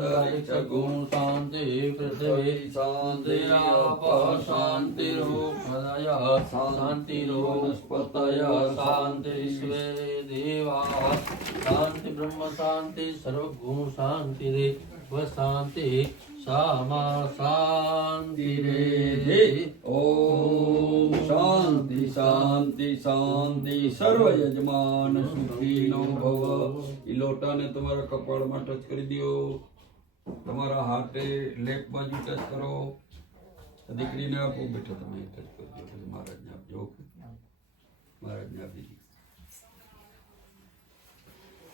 अंतरिक्ष गुण शांति पृथ्वी शांतिराप शांतिरोपदय शांतिरोपतय शांतिश्वे देवा शांति ब्रह्म शांति सर्वगुण शांति व शांति सामा शांति रे। ओम शांति शांति शांति सर्व यजमान सुखी नो भव। ई लोटा ने तुम्हारा कपाड़ में टच कर दियो, तुम्हारा हाथे लेप बाजू टच करो, दीकरी ने आपको बेटा तुम्हें टच कर दियो। महाराज ने आप जो महाराज ने आप दी।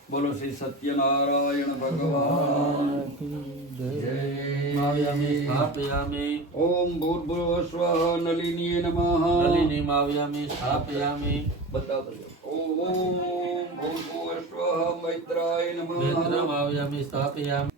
बोलो श्री सत्यनारायण भगवान जय। माव्यामि स्थापयामि ओम भूर्भुवः स्वः नलिनीये नमः। नलिनी माव्यामि स्थापयामि बता दो। ओम भूर्भुवः स्वः मैत्राय नमः। नेत्र माव्यामि स्थापयामि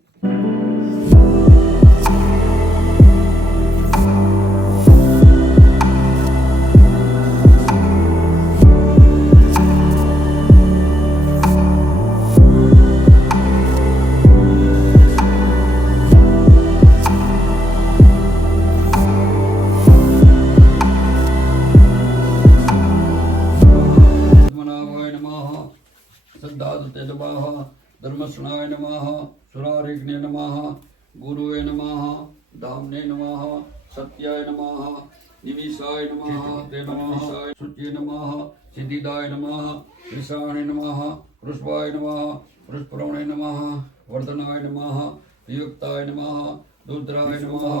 धर्मस्नाय नमः। सुरारिग्ने नमः। गुरुवे नमः। धामने नमः। सत्याय नमः। निमिषाय नमः। ते नमः। शुचि नमः। सिद्धिदाय नमः। विषाणे नमः। पुष्पाय नमः। पुष्परमणे नमः। वर्धनाय नमः। युक्ताय नमः। रुद्राय नमः।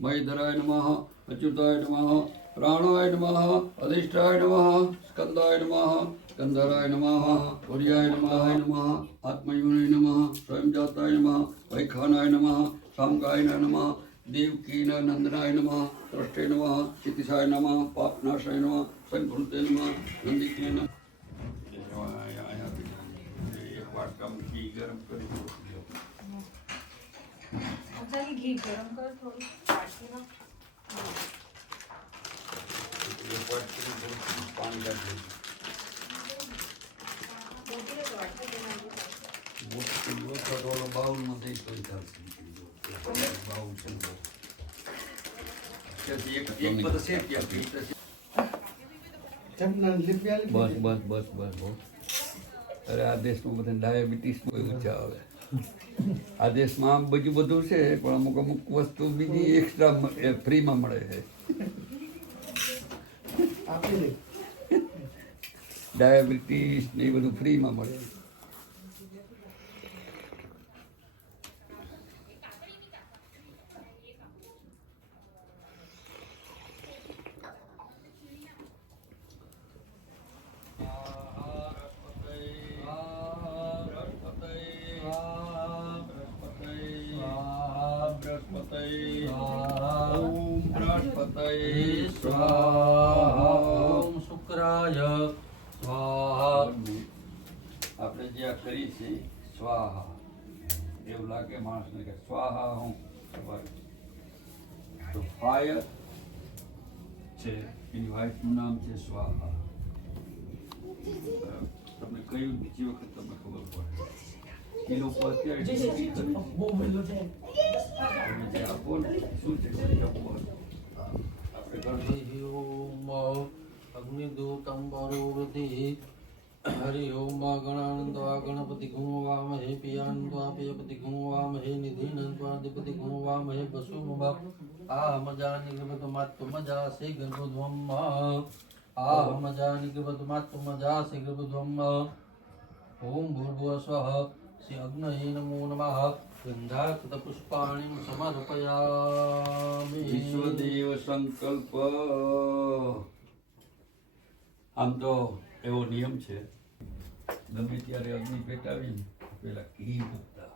महेंद्राय नमः। अच्युताय नमः। प्राणाय नमः। अधिष्ठाय नमः। स्कंदाय नमः। स्कंधराय नमः। सूर्याय नमः। आत्मयूनाय नमः। स्वयं जाताय नमः। वैखानाय नमः। सामगाय नमः। देवकी नंदनाय नमः। त्वष्टे नमः। क्षितिशाय नमः। पापनाशाय नमः। संकुलते नमः। नंदिके नमः। एक वाटकम घी गरम कर घी गरम कर थोड़ी पानी डाल बाउल मध्ये બસ બસ બસ બસ બસ. અરે આ દેશમાં બધા ડાયાબિટીસ બહુ ઊંચા આવે. આ દેશમાં આમ બધું છે પણ અમુક અમુક વસ્તુ બીજી એક્સ્ટ્રા ફ્રીમાં મળે છે. ડાયાબિટીસ ને એ બધું ફ્રીમાં મળે. ઓમ શુક્રાય સ્વાહા. આપણે જે આ કરી છે સ્વાહા, એવું લાગે માણસને કે સ્વાહા હું તો ફાયર છે, એની વાઇફનું નામ છે સ્વાહા. તમને કયું બીજી વખત તમને ખબર પડે. એ લોકો અત્યારે તમે જે આપો ને શું છે આપો. હરિ ઓમ અગ્નિદૂતમ પરોવૃતિ. હરિ ઓમ ગણાનંદવા ગણપતિ ગુણવામહે પિયાનંદવા પિયપતિ ગુણવામહે નિધિનંદવાધિપતિ ગુણવામહે વસુમભ આહમજાનિ ગર્ભધમાત્મજાસે ગર્ભધ્વમ આહમજાનિ ગર્ભધમાત્મજાસે ગર્ભધ્વમ. ઓમ ભૂર્ભુવઃ સ્વઃ શ્રી અગ્નયે નમો નમઃ. ગંધાકૃત પુષ્પાણિ સમર્પયામિ. વિશ્વદેવ સંકલ્પ. આમ તો એવો નિયમ છે, ગમે ત્યારે અગ્નિ પેટાવી પેલા ઘી મૂકતા,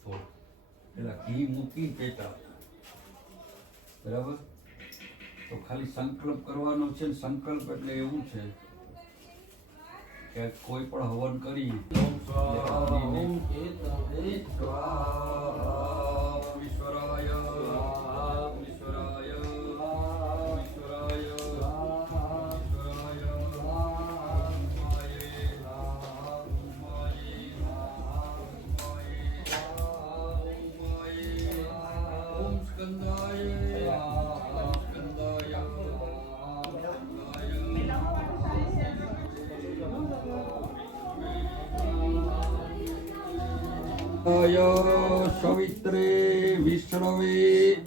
તો પેલા ઘી મૂકી પેટાવતા, બરાબર. તો ખાલી સંકલ્પ કરવાનો છે. સંકલ્પ એટલે એવું છે કે કોઈ પણ હવન કરી ઓમ સ્વાહા ઓમ કેતવે સ્વાહા ઈશ્વરાય ઈશ્વરાય ઈશ્વરાય ઈશ્વરાય સવિત્રે વિષ્ણવે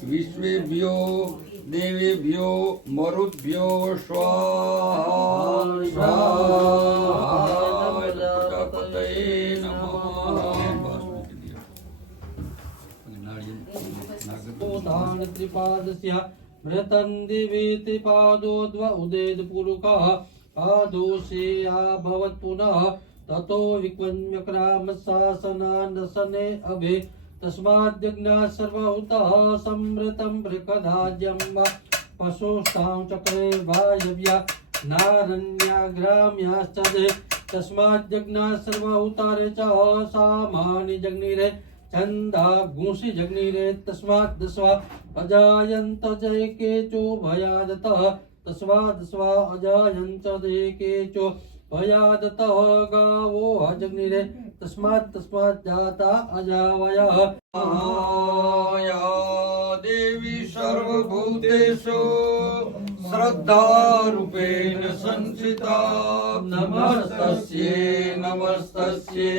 વિશ્વેભ્યો દેવેભ્યો મરુદ્ભ્યો સ્વાહા સ્વાહા પ્રજાપતયે નમઃ. दान त्रिपादस्य मृतं दिवि त्रिपादोद्व उदेद पुरुषः पादोषेया भवत् पुनः ततो विक्वन्यक्राम शासनानसने अभे तस्माद्यज्ञा सर्वहुतः समृतं बृहदाज्यं पशुष्टां चक्रे वायव्या नारण्याग्राम्याश्च दे तस्माद्यज्ञा सर्वहुतारे च सामानि जग्निरे चंदा घूषि जग्निरे तस्मात् दस्वा अजायन्त जय केचो भयादतः तस्मात् दस्वा अजायन्त जय केचो भयादतः गावो अजग्निरे तस्मात् जाता अजावयः. या देवी सर्वभूतेषु श्रद्धारूपेण संस्थिता नमस्तस्यै नमस्तस्यै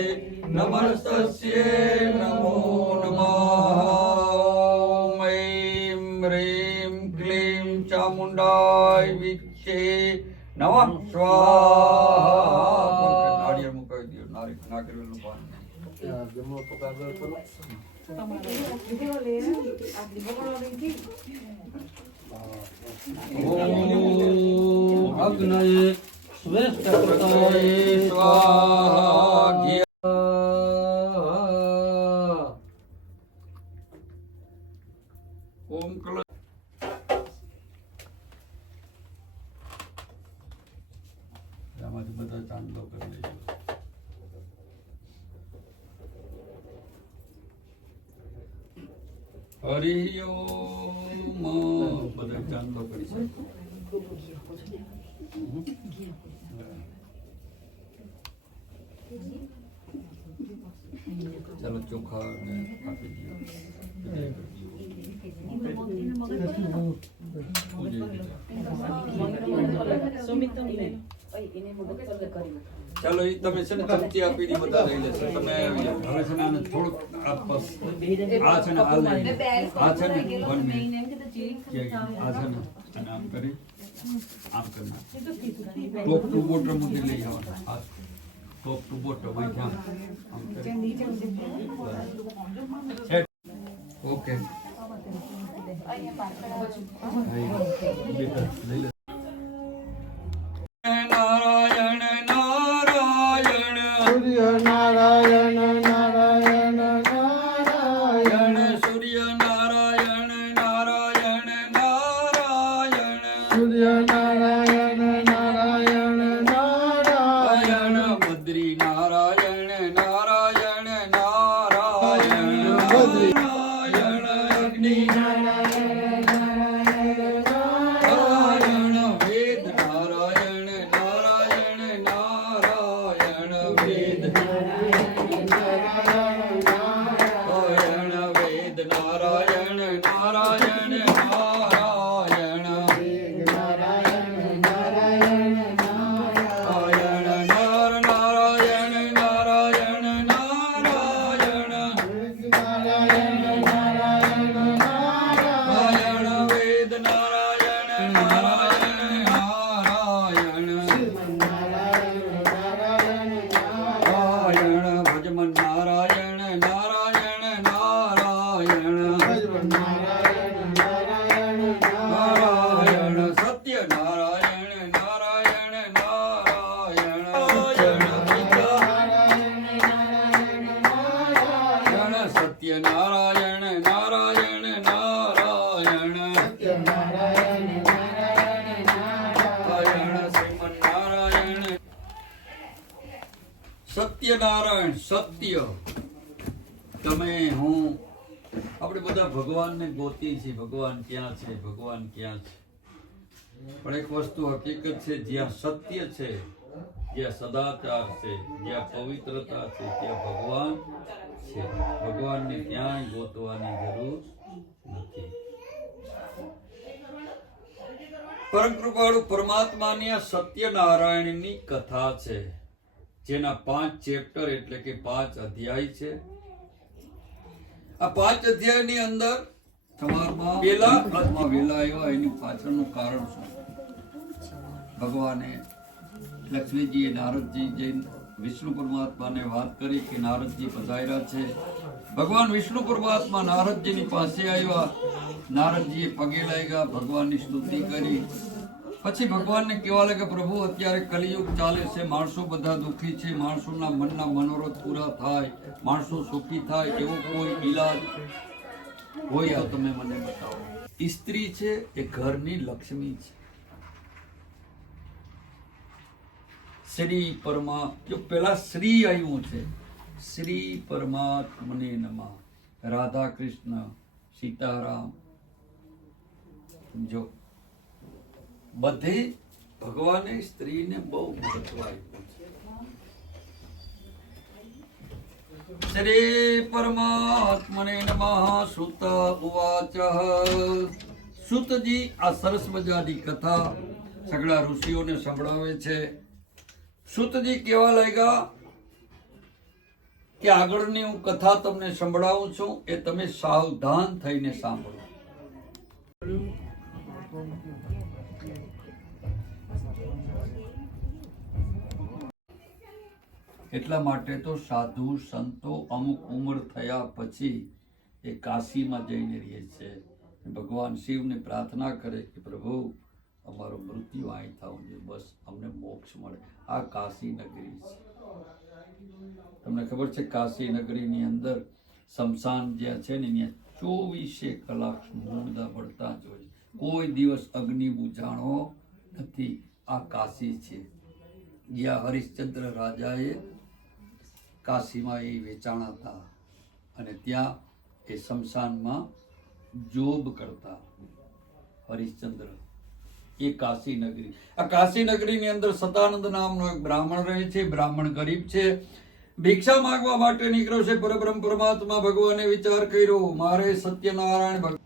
नमस्तस्यै नमो नमः. ॐ ऐं ह्रीं क्लीं चामुण्डाय विच्चे नमः स्वाहा. નાળિયેર મુકાવી દો. નાગરેલું પાન. જમો તો કાગળ કરો. ઓમ અગ્નયે સ્વેષ્ટકૃતાય સ્વાહા. ઓમ કલ આમાંથી બધા ચાંદલો કરી લેજો. હરિ ઓમ. બધા ચાંદલો કરી શકો. ચાલો ચોખા ને આપી દો. ચાલો એ તમે છે ને ચમચી આપી દી બધા લઈ લેશે. તમે આવી જાઓ. હવે છે ને આને થોડુંક આ બસ આ છે ને આ લઈ લો. આ છે ને 1 મિનિટ આ છે ને અને આમ કરી આમ કરી ટોપ ટુ બોટમ સુધી લઈ જવાનું. આ ટોપ ટુ બોટમ અહીં આમ કરી ઓકે. લઈ લે. નારાયણ નારાયણ સૂર્ય નારાયણ નારાયણ નારાયણ સૂર્ય નારાયણ નારાયણ નારાયણ સૂર્ય નારાયણ નારાયણ નારાયણ બદ્રી નારાયણ નારાયણ નારાયણ બદ્રી નારાયણ અગ્નિ નારાયણ વેદ નારાયણ નારાયણ નારાયણ વેદ નારાયણ વેદ નારાયણ નારાયણ નારાયણ સત્યનારાયણ સત્ય તમે હું આપણે બધા ભગવાનને ગોતી છીએ. ભગવાન ક્યાં છે, ભગવાન ક્યાં છે? પણ એક વસ્તુ હકીકત છે, જ્યાં સત્ય છે, જ્યાં સદાચાર છે, જ્યાં પવિત્રતા છે, ત્યાં ભગવાન છે. ભગવાનને ક્યાંય ગોતવાની જરૂર નથી. પરમ કૃપાળુ પરમાત્માની આ સત્યનારાયણની કથા છે, જેના 5 ચેપ્ટર એટલે કે 5 અધ્યાય છે. આ 5 અધ્યાયની અંદર સવારમાં વેલા આવ્યા એની પાછળનું કારણ શું? ભગવાને લક્ષ્મીજીએ નારદજી જઈને વિષ્ણુ પરમાત્માને વાત કરી કે નારદજી પધાર્યા છે. ભગવાન વિષ્ણુ પરમાત્મા નારદજીની પાસે આવ્યા. નારદજીએ પગે લાગ્યા, ભગવાનની સ્તુતિ કરી. પછી ભગવાનને કહેવા લાગ્યા, પ્રભુ અત્યારે કલિયુગ ચાલે છે, માણસો બધા દુઃખી છે, માણસોના મનના મનોરથ પૂરા થાય, માણસો સુખી થાય, એવો કોઈ ઈલાજ હોય તો તમે મને બતાવો. સ્ત્રી છે એ ઘરની લક્ષ્મી છે. શ્રી પરમા જો પેલા શ્રી આવ્યું છે, શ્રી પરમાત્મને નમઃ. રાધા કૃષ્ણ સીતારામ સમજો, બધે ભગવાને સ્ત્રીને બહુ મહત્વ આપ્યું છે. શ્રી પરમાત્મને નમઃ. સુત ઉવાચ. સુતજી આ સરસ મજાની કથા સગળા ઋષિઓને સંભળાવે છે. સુતજી કહેવા લાગ્યા કે આગળની હું કથા તમને સંભળાવું છું, એ તમે સાવધાન થઈને સાંભળો. એટલા માટે તો સાધુ સંતો અમુક ઉંમર થયા પછી એ કાશીમાં જઈને રહે છે. ભગવાન શિવને પ્રાર્થના કરે કે પ્રભુ અમારું મૃત્યુ અહીં થવું જોઈએ, બસ અમને મોક્ષ મળે. આ કાશી નગરી છે. તમને ખબર છે કાશી નગરીની અંદર શમશાન જ્યાં છે ને ત્યાં 24 કલાક મૂળદા બળતા જ હોય. કોઈ દિવસ અગ્નિ બુઝાણો નથી. આ કાશી છે જ્યાં હરિશ્ચંદ્ર રાજાએ કાશીમાં એ વેચાણા હતા અને ત્યાં એ શમશાનમાં જોબ કરતા હરિશ્ચંદ્ર. એ કાશી નગરી. આ કાશી નગરીની અંદર સતાનંદ નામનો એક બ્રાહ્મણ રહે છે. બ્રાહ્મણ ગરીબ છે, ભિક્ષા માંગવા માટે નીકળ્યો છે. પરબ્રહ્મ પરમાત્મા ભગવાને વિચાર કર્યો, મારે સત્યનારાયણ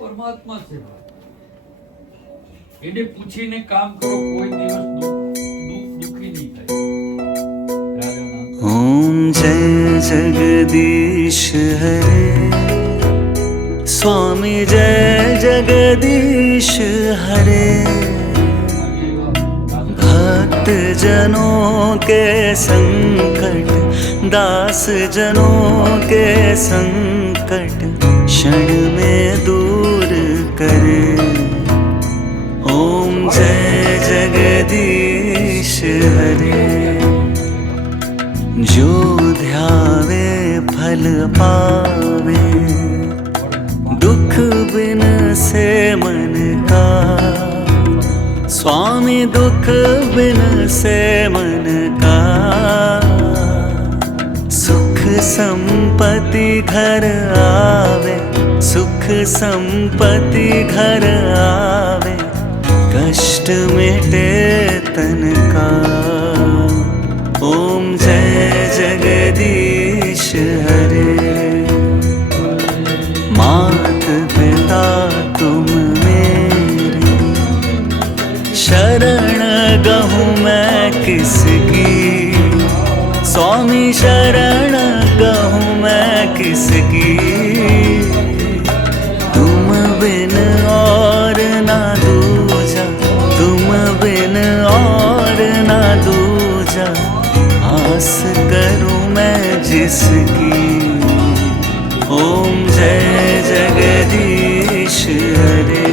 પરમાત્મા છે. એને પૂછીને કામ કરો, કોઈ દિવસ દુઃખી નહીં થાય. ઓમ જય જગદીશ હરે, સ્વામી જય જગદીશ હરે. भक्त जनों के संकट, दास जनों के संकट क्षण में दूर करे. ओम जय जगदीश हरे. जो ध्यावे फल पावे, दुख बिन से मन का. स्वामी दुख बिन से मन का. सुख संपत्ति घर आवे, सुख संपत्ति घर आवे. कष्ट मिटे तन का. ओम जय जगदीश हरे. मात पिता तुम मेरे, शरण गहूँ मैं किसकी. स्वामी शरण गहूँ मैं किसकी. तुम बिन और ना दूजा, तुम बिन और ना दूजा. आस करूँ मैं जिसकी. ओम जय जगदीश हरे.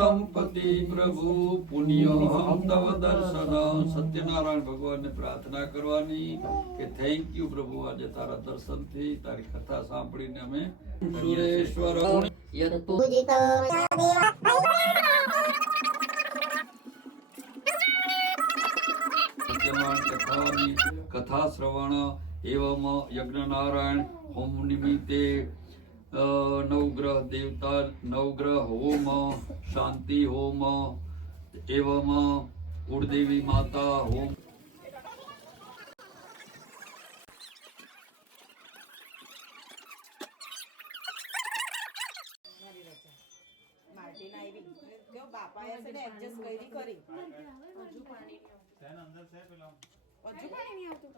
સંપત્તિ પ્રભુ પુણ્ય હમ તવ દર્શન. સત્યનારાયણ ભગવાનને પ્રાર્થના કરવાની કે થેન્ક યુ પ્રભુ, આજે તારા દર્શનથી તારી કથા સાંભળીને અમે સુરેશ્વર કથાની કથા શ્રવણ એવમ યજ્ઞનારાયણ હોમ નિમિત્તે નવગ્રહ દેવતા નવગ્રહ હોમ શાંતિ હોમ એવમ કુળદેવી માતા હોમ. માર્ટીના આવી કે બાપાએ છે ને એડજસ્ટ કરી ખરી. હજુ પાણી નહીં આવતું.